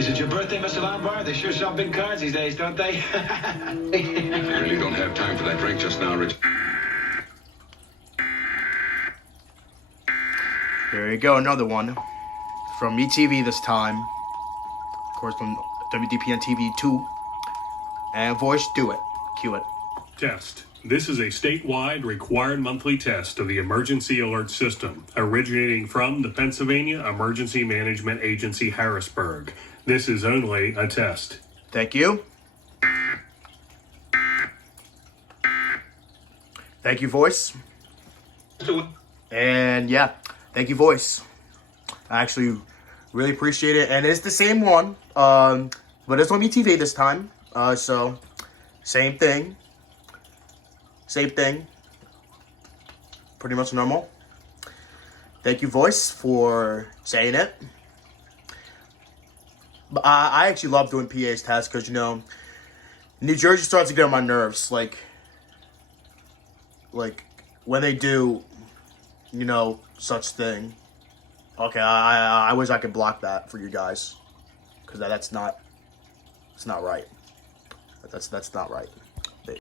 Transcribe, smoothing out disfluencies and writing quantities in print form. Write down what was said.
Is it your birthday, Mr. Lombard? They sure sell big cards these days, don't they? I really don't have time for that drink just now, Rich. There you go, another one. From ETV this time. Of course, from WDPN-TV 2. And voice, do it. Cue it. Test. This is a statewide required monthly test of the emergency alert system, originating from the Pennsylvania Emergency Management Agency, Harrisburg. This is only a test. Thank you. Thank you, voice. And yeah, thank you, voice. I actually really appreciate it. And it's the same one, but it's on ETV this time. So, same thing. Same thing. Pretty much normal. Thank you, voice, for saying it. But I actually love doing PA's tests because, you know, New Jersey starts to get on my nerves. Like when they do, you know, such thing. Okay, I wish I could block that for you guys, because that's not right. That's not right.